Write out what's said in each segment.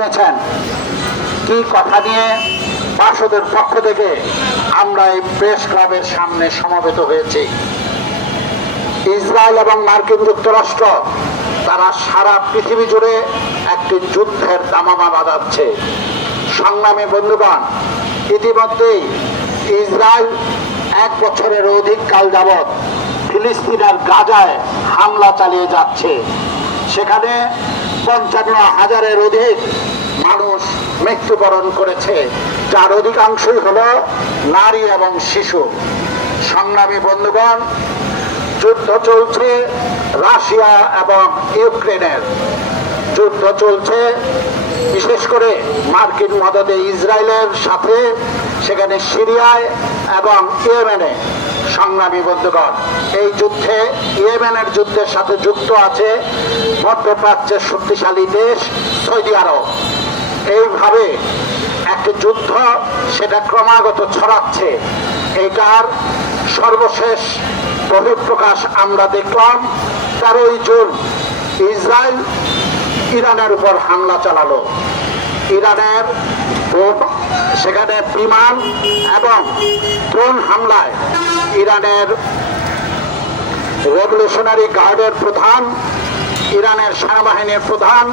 শুনেছেন কি কথা নিয়ে বাসদের পক্ষ থেকে আমরা এই প্রেস ক্লাবের সামনে সমবেত হয়েছি। ইসরায়েল এবং মার্কিন যুক্তরাষ্ট্র তারা সারা পৃথিবী জুড়ে একটি যুদ্ধের দামামা বাঁধাচ্ছে। সংগ্রামী বন্ধুগণ, ইতিমধ্যেই ইসরায়েল 1 বছরের অধিক কাল যাবৎ ফিলিস্তিনের গাজায় হামলা চালিয়ে যাচ্ছে। সেখানে 55,000-এর অধিক মানুষ মৃত্যুবরণ করেছে, যার অধিকাংশই হলো নারী এবং শিশু। সংগ্রামী বন্ধুগণ, যুদ্ধ চলছে রাশিয়া এবং ইউক্রেনের, যুদ্ধ চলছে বিশেষ করে মার্কিন মদদে ইসরায়েলের সাথে, সেখানে সিরিয়ায় এবং ইয়েমেনে। সংগ্রামী বন্ধুগণ, এই যুদ্ধে ইয়েমেনের যুদ্ধের সাথে যুক্ত আছে মধ্যপ্রাচ্যের শক্তিশালী দেশ সৌদি আরব। এইভাবে একটি যুদ্ধ সেটা ক্রমাগত ছড়াচ্ছে। এটার সর্বশেষ বহিঃপ্রকাশ আমরা দেখলাম 13ই জুন ইসরায়েল ইরানের উপর হামলা চালালো। ইরানের সেখানে বিমান এবং ড্রোন হামলায় ইরানের রেভলিউশনারি গার্ডের প্রধান, ইরানের সেনাবাহিনীর প্রধান,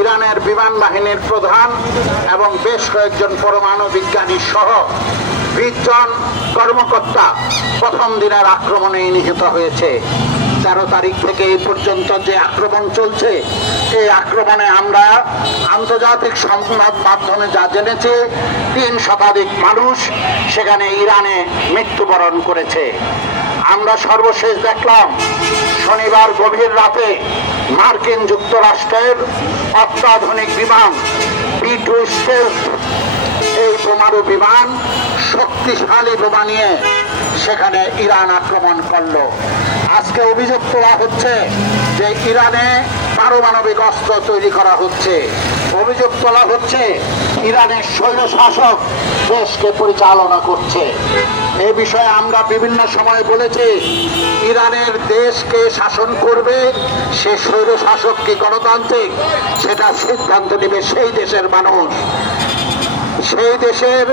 ইরানের বিমান বাহিনীর প্রধান এবং বেশ কয়েকজন পরমাণু বিজ্ঞানী সহ 20 জন কর্মকর্তা প্রথম দিনের আক্রমণে নিহত হয়েছে। 13 তারিখ থেকে এই পর্যন্ত যে আক্রমণ চলছে, এই আক্রমণে আমরা আন্তর্জাতিক সংবাদ মাধ্যমে যা জেনেছি 3 শতাধিক মানুষ সেখানে ইরানে মৃত্যুবরণ করেছে। আমরা সর্বশেষ দেখলাম শনিবার গভীর রাতে মার্কিন যুক্তরাষ্ট্রের অত্যাধুনিক বিমান B-2 স্টেলথ, এই বোমারু বিমান শক্তিশালী বোমা নিয়ে সেখানে ইরান আক্রমণ করলো। আজকে অভিযোগ তোলা হচ্ছে যে ইরানে পারমাণবিক অস্ত্র তৈরি করা হচ্ছে। অভিযোগ তোলা হচ্ছে ইরানের স্বৈরশাসক দেশকে পরিচালনা করছে। এ বিষয়ে আমরা বিভিন্ন সময় বলেছি, ইরানের দেশকে শাসন করবে সে স্বৈরশাসক কি গণতান্ত্রিক, সেটা সিদ্ধান্ত নেবে সেই দেশের মানুষ। সেই দেশের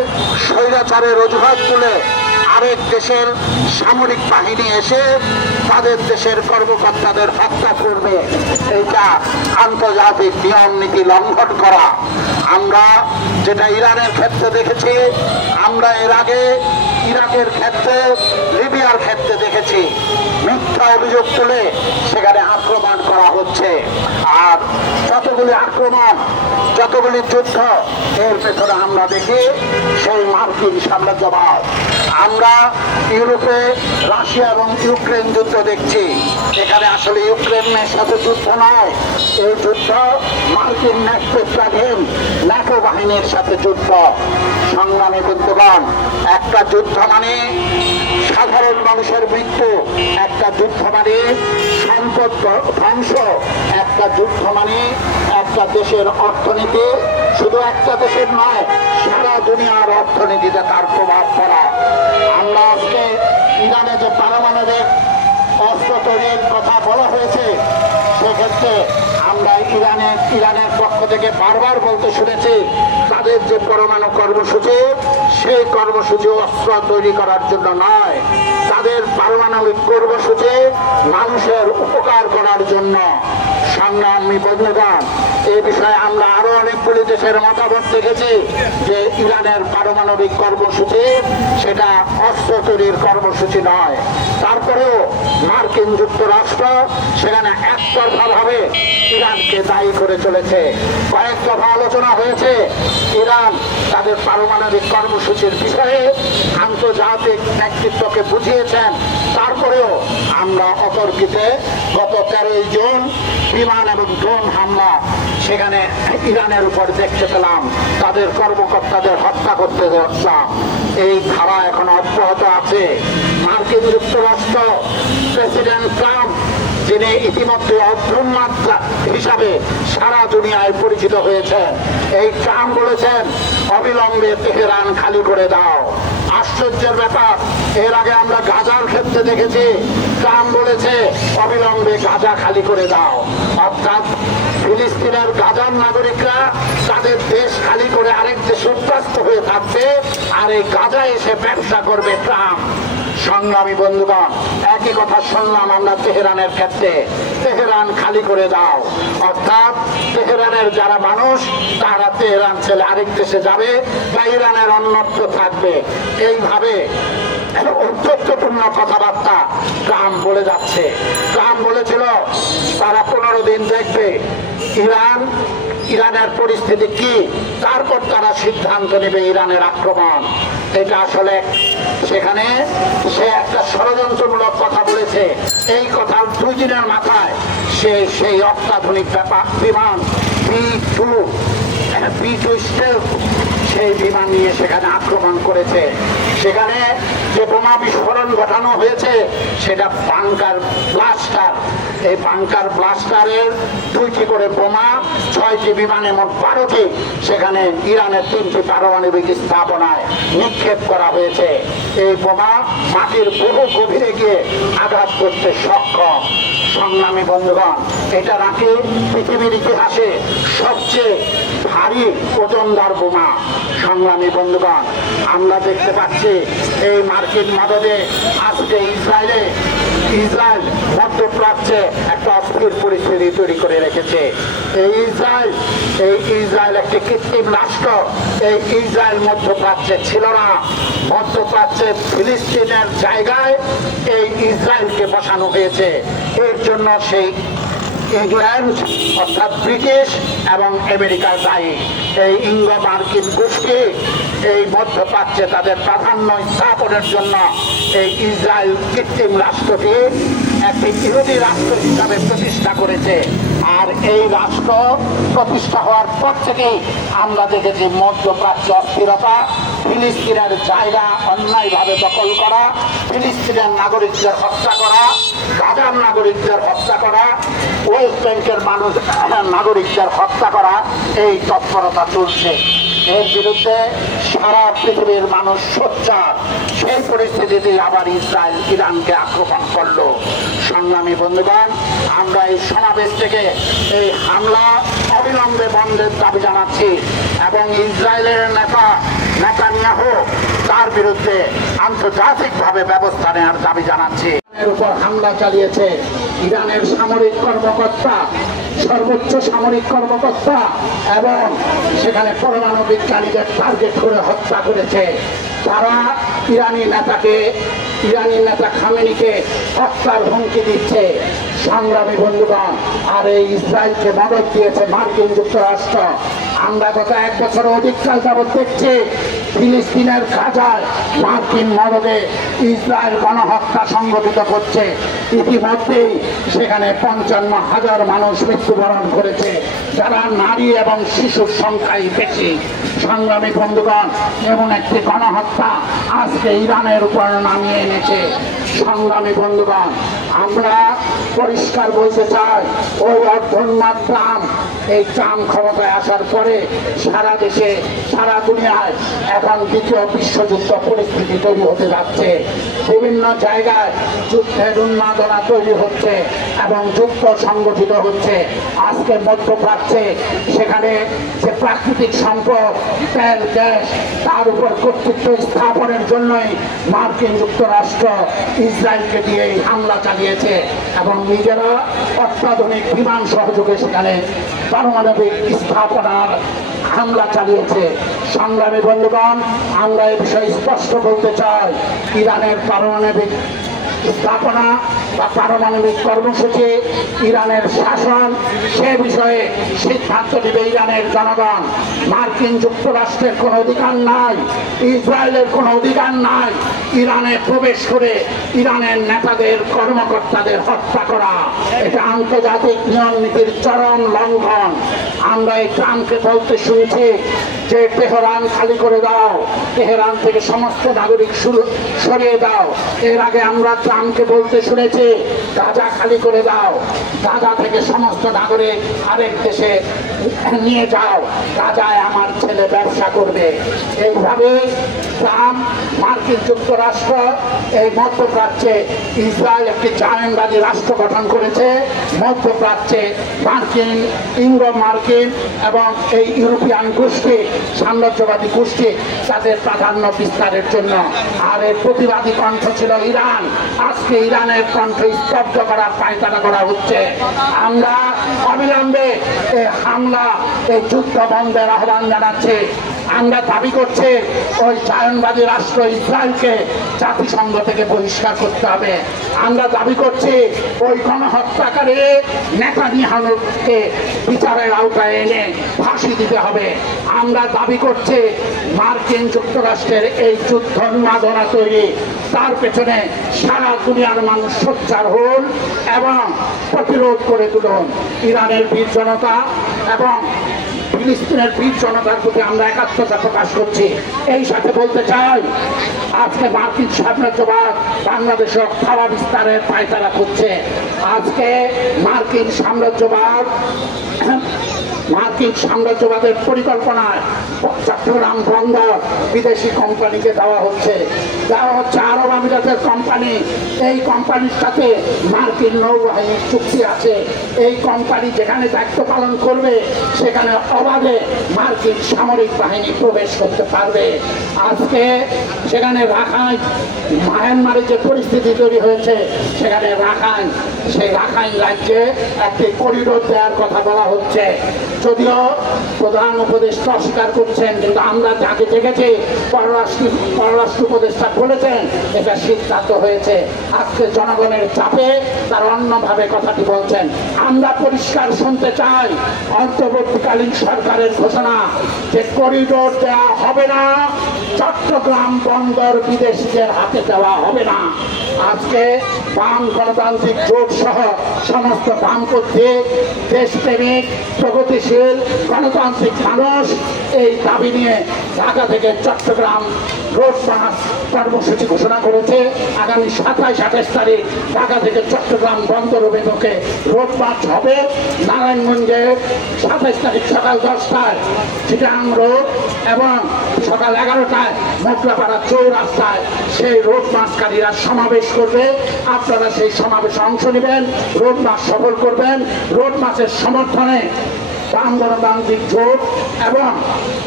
স্বৈরাচারের অজুহাত তুলে আরেক দেশের সামরিক বাহিনী এসে তাদের দেশের কর্মকর্তাদের হত্যা করবে, এইটা আন্তর্জাতিক নিয়ম নীতি লঙ্ঘন করা। আমরা যেটা ইরানের ক্ষেত্রে দেখেছি, আমরা এর আগে ইরাকের ক্ষেত্রে, লিবিয়ার ক্ষেত্রে দেখেছি, মিথ্যা অভিযোগ তুলে সেখানে আক্রমণ করা হচ্ছে। আর যতগুলি আক্রমণ, যতগুলি যুদ্ধ, এর পেছনে আমরা দেখি সেই মার্কিন সাম্রাজ্যবাদ। আমরা ইউরোপে রাশিয়া এবং ইউক্রেন যুদ্ধ দেখছি, এখানে আসলে ইউক্রেনের সাথে যুদ্ধ নয়, এই যুদ্ধ মার্কিন নেতৃত্বাধীন ন্যাটো বাহিনীর সাথে যুদ্ধ। সংগ্রামী বন্ধুগণ, একটা যুদ্ধ মানে সাধারণ মানুষের মৃত্যু, একটা যুদ্ধ মানে সম্পদ ধ্বংস, একটা যুদ্ধ মানে একটা দেশের অর্থনীতি, শুধু একটা দেশের নয় সারা দুনিয়ার অর্থনীতিতে তার প্রভাব পড়া। আমরা আজকে ইরানে যে পারমাণবিক অস্ত্র তৈরির কথা বলা হয়েছে, সেক্ষেত্রে আমরা ইরানের পক্ষ থেকে বারবার বলতে শুনেছি তাদের যে পরমাণু কর্মসূচি, সেই কর্মসূচি অস্ত্র তৈরি করার জন্য নয়, তাদের পারমাণবিক কর্মসূচি মানুষের উপকার করার জন্য। সংগ্রামী বন্ধুগণ, এই বিষয়ে আমরা আরো অনেকগুলি দেশের মতামত দেখেছি যে ইরানের পারমাণবিক কর্মসূচি সেটা অস্ত্র তৈরির কর্মসূচি নয়। তারপরেও মার্কিন যুক্তরাষ্ট্র সেখানে একতরফা ভাবে ইরানকে দায়ী করে চলেছে। কয়েক দফা আলোচনা হয়েছে, ইরান তাদের পারমাণবিক কর্মসূচির বিষয়ে আন্তর্জাতিক নেতৃত্বকে বুঝিয়েছেন। তারপরেও আমরা অতর্কিতে গত 13ই জুন বিমান এবং ড্রোন হামলা সেখানে ইরানের উপর দেখতে পেলাম, তাদের কর্মকর্তাদের হত্যা করতে দেখলাম। এই ধারা এখন অব্যাহত আছে। মার্কিন যুক্তরাষ্ট্র প্রেসিডেন্ট ট্রাম্প, যিনি ইতিমধ্যে অভ্রমাত্রা হিসাবে সারা দুনিয়ায় পরিচিত হয়েছেন, এই ট্রাম্প বলেছেন অবিলম্বে তেহরান খালি করে দাও। আশ্চর্যের ব্যাপার, এর আগে আমরা গাজার ক্ষেত্রে দেখেছি ট্রাম্প বলেছে অবিলম্বে গাজা খালি করে দাও। অর্থাৎ ফিলিস্তিনের গাজার নাগরিকরা তাদের সূর্যাস্ত হয়ে থাকবে, আর এই গাজা এসে ব্যবসা করবে ট্রাম্প। সংগ্রামী বন্ধুগণ, একই কথা শুনলাম আমরা তেহরানের ক্ষেত্রে, তেহরান খালি করে দাও, অর্থাৎ তেহরানের যারা মানুষ তারা তেহরান ছেড়ে আরেক দেশে যাবে বা ইরানের অন্যত্র থাকবে। এইভাবে ঔদ্ধত্যপূর্ণ কথাবার্তা ট্রাম্প বলে যাচ্ছে। ট্রাম্প বলেছিল তারা 15 দিন দেখবে ইরানের পরিস্থিতি কি, তারপর তারা সিদ্ধান্ত নেবে ইরানের আক্রমণ। এটা আসলে সেখানে সে একটা ষড়যন্ত্রমূলক কথা বলেছে। এই কথার 2 দিনের মাথায় সে সেই অত্যাধুনিক বিমান B-2 স্টেলথ সেই বিমান নিয়ে সেখানে আক্রমণ করেছে। সেখানে যে বোমা বিস্ফোরণ ঘটানো হয়েছে সেটা বাংকার ব্লাস্টার। এই বাংকার ব্লাস্টারের 2টি করে বোমা, 6টি বিমানে মোট 12টি সেখানে ইরানের 3টি পারমাণবিক স্থাপনায় নিক্ষেপ করা হয়েছে। এই বোমা মাটির বহু গভীরে গিয়ে আঘাত করতে সক্ষম। সংগ্রামী বন্ধুগণ, এটা নাকি পৃথিবীর ইতিহাসে সবচেয়ে ভারী ওজনদার বোমা। সংগ্রামী বন্ধুগণ, আমরা দেখতে পাচ্ছি এই মার্কিন মদদে আজকে ইসরায়েল মধ্যপ্রাচ্যে একটা অস্থির পরিস্থিতি তৈরি করে রেখেছে। এই ইসরায়েল একটি কৃত্রিম রাষ্ট্র। এই ইসরায়েল মধ্যপ্রাচ্যে ছিল না। মধ্যপ্রাচ্যে ফিলিস্তিনের জায়গায় এই ইসরায়েলকে বসানো হয়েছে। এর জন্য সেই ইংল্যান্ড অর্থাৎ ব্রিটিশ এবং আমেরিকার দায়ী। এই ইঙ্গো মার্কিন গোষ্ঠী এই মধ্যপ্রাচ্যে তাদের প্রাধান্য স্থাপনের জন্য এই ইসরায়েল কৃত্রিম রাষ্ট্রটি একটি ইহুদি রাষ্ট্র হিসাবে প্রতিষ্ঠা করেছে। আর এই রাষ্ট্র প্রতিষ্ঠা হওয়ার পর থেকেই আমরা দেখেছি মধ্যপ্রাচ্যে অস্থিরতা, ফিলিস্তিনের জায়গা অন্যায়ভাবে দখল করা, ফিলিস্তিনের নাগরিকদের হত্যা করা, গাজার নাগরিকদের হত্যা করা, ওয়েস্ট ব্যাংকের নাগরিকদের হত্যা করা, এই তৎপরতা চলছে। এর বিরুদ্ধে সারা পৃথিবীর মানুষ সোচ্চার। সেই পরিস্থিতিতে আবার ইসরায়েল ইরানকে আক্রমণ করলো। সংগ্রামী বন্ধুগণ, আমরা এই সমাবেশ থেকে এই হামলা অবিলম্বে বন্ধের দাবি জানাচ্ছি এবং ইসরায়েলের নেতানিয়াহু তার বিরুদ্ধে আন্তর্জাতিকভাবে ব্যবস্থা নেওয়ার দাবি জানাচ্ছি। এর উপর হামলা চালিয়েছে ইরানের সামরিক কর্মকর্তা, সর্বোচ্চ সামরিক কর্মকর্তা, এবং সেখানে পরমাণু বিজ্ঞানীদের টার্গেট করে হত্যা করেছে। তারা ইরানি নেতা খামেনিকে হত্যার হুমকি দিচ্ছে। সংগ্রামী বন্ধুগণ, আর এই ইসরায়েলকে মদদ দিয়েছে মার্কিন যুক্তরাষ্ট্র। আমরা গত 1 বছর অধিককাল যাবৎ দেখছি ফিলিস্তিনের গাজায় মার্কিন মদদে ইসরায়েল গণহত্যা সংগঠিত করছে। ইতিমধ্যেই সেখানে 55,000 মানুষ মৃত্যুবরণ করেছে, যারা নারী এবং শিশুর সংখ্যাই বেশি। সংগ্রামী বন্ধুগণ, এমন একটি গণহত্যা আজকে ইরানের উপর নামিয়ে এনেছে। সংগ্রামী বন্ধুগণ, আমরা পরিষ্কার বলতে চাই, ওই অর্ধন্মাদ ট্রাম্প, এই ট্রাম্প ক্ষমতায় আসার পরে সারা দেশে সারা দুনিয়ায় এখন দ্বিতীয় বিশ্বযুদ্ধ পরিস্থিতি তৈরি হতে যাচ্ছে। বিভিন্ন জায়গায় যুদ্ধের উন্মাদনা তৈরি হচ্ছে এবং যুদ্ধ সংগঠিত হচ্ছে। আজকে মধ্যপ্রাচ্যে সেখানে যে প্রাকৃতিক সম্পদ, তেল, গ্যাস, তার উপর কর্তৃত্ব স্থাপনের জন্যই মার্কিন যুক্তরাষ্ট্র ইসরায়েলকে দিয়ে হামলা চালিয়েছে এবং নিজেরা অত্যাধুনিক বিমান সহযোগে সেখানে পারমাণবিক স্থাপনার হামলা চালিয়েছে। সংগ্রামী বন্ধুগণ, আমরা এই বিষয়ে স্পষ্ট বলতে চাই, ইরানের পারমাণবিক স্থাপনা বা পারমাণবিক কর্মসূচি, ইরানের শাসন, সে বিষয়ে সিদ্ধান্ত নেবে ইরানের জনগণ। মার্কিন যুক্তরাষ্ট্রের কোনো অধিকার নাই, ইসরায়েলের কোনো অধিকার নাই ইরানে প্রবেশ করে ইরানের নেতাদের, কর্মকর্তাদের হত্যা করা। এটা আন্তর্জাতিক নিয়ম নীতির চরম লঙ্ঘন। আমরা এই ট্রাম্পকে বলতে শুনছি যে তেহরান খালি করে দাও, তেহরান থেকে সমস্ত নাগরিক সরিয়ে দাও। এর আগে আমরা ট্রাম্পকে বলতে শুনেছি, গাজা খালি করে দাও, গাজা থেকে সমস্ত নাগরিক আরেক দেশে নিয়ে যাও, গাজায় আমার ছেলে ব্যবসা করবে। এইভাবে ট্রাম্প মার্কিন যুক্তরাষ্ট্র এই মধ্যপ্রাচ্যে ইসরায়েল একটি জায়নবাদী রাষ্ট্র গঠন করেছে। মধ্যপ্রাচ্যে মার্কিন, ইউরো মার্কিন এবং এই ইউরোপিয়ান গোষ্ঠী, সাম্রাজ্যবাদী গোষ্ঠী তাদের প্রাধান্য বিস্তারের জন্য। আর এর প্রতিবাদী কণ্ঠ ছিল ইরান। আজকে ইরানের কণ্ঠ স্তব্ধ করার পায়তারা করা হচ্ছে। আমরা অবিলম্বে এই হামলা, এই যুদ্ধ বন্ধের আহ্বান জানাচ্ছি। আমরা দাবি করছি ওই জায়নবাদী রাষ্ট্র ইসরায়েলকে জাতিসংঘ থেকে বহিষ্কার করতে হবে। আমরা দাবি করছি ওই গণহত্যাকারী নেতানিয়াহুকে বিচারের আওতায় এনে ফাঁসি দিতে হবে। আমরা দাবি করছি মার্কিন যুক্তরাষ্ট্রের এই যুদ্ধ উন্মাদনা তৈরি, তার পেছনে সারা দুনিয়ার মানুষ সোচ্চার হন এবং প্রতিরোধ করে তুলুন। ইরানের বীর জনতা এবং ফিলিস্তিনের বীর জনতার প্রতি আমরা একাত্মতা প্রকাশ করছি। এই সাথে বলতে চাই, আজকে মার্কিন সাম্রাজ্যবাদ বাংলাদেশে ক্ষমতা বিস্তারের পায়তারা করছে। আজকে মার্কিন সাম্রাজ্যবাদের পরিকল্পনায় চট্টগ্রাম বন্দর বিদেশি কোম্পানিকে দেওয়া হচ্ছে আরব আমিরাতের কোম্পানি। এই কোম্পানির সাথে মার্কিন নৌবাহিনীর চুক্তি আছে। এই কোম্পানি যেখানে দায়িত্ব পালন করবে সেখানে অবাধে মার্কিন সামরিক বাহিনী প্রবেশ করতে পারবে। আজকে সেখানে রাখাইন, মায়ানমারে যে পরিস্থিতি তৈরি হয়েছে, সেখানে সেই রাখাইন রাজ্যে একটি করিডোর দেওয়ার কথা বলা হচ্ছে। যদিও প্রধান উপদেষ্টা অস্বীকার করছেন, কিন্তু আমরা যাকে দেখেছি পররাষ্ট্র উপদেষ্টা বলেছেন এটা সিদ্ধান্ত হয়েছে। আজকে জনগণের চাপে তার অন্যভাবে কথাটি বলছেন। আমরা পরিষ্কার শুনতে চাই অন্তর্বর্তীকালীন সরকারের ঘোষণা যে করিডোর দেওয়া হবে না, চট্টগ্রাম বন্দর বিদেশিদের হাতে দেওয়া হবে না। আজকে বাম গণতান্ত্রিক জোট সহ সমস্ত বামপন্থী, দেশপ্রেমিক, প্রগতিশীল গণতান্ত্রিক মানুষ এই দাবি নিয়ে ঢাকা থেকে চট্টগ্রাম রোড মার্চ কর্মসূচি ঘোষণা করেছে। আগামী 27-28 তারিখ ঢাকা থেকে চট্টগ্রাম বন্দর অভিমুখে রোড মার্চ হবে। নারায়ণগঞ্জে 27 তারিখ সকাল 10টায় চিটাং রোড এবং সকাল 11টায় মোগরাপাড়া চৌরাস্তায় সেই রোড মার্চকারীরা সমাবেশ করবে। আপনারা সেই সমাবেশে অংশ নেবেন, রোড মার্চ সফল করবেন। রোড মার্চের সমর্থনে বাম গণতান্ত্রিক জোট এবং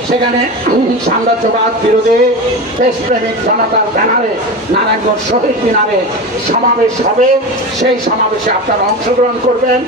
সেখানে সাম্রাজ্যবাদ বিরোধী দেশপ্রেমিক জনতার ব্যানারে নারায়ণগঞ্জ শহীদ মিনারে সমাবেশ হবে। সেই সমাবেশে আপনারা অংশগ্রহণ করবেন।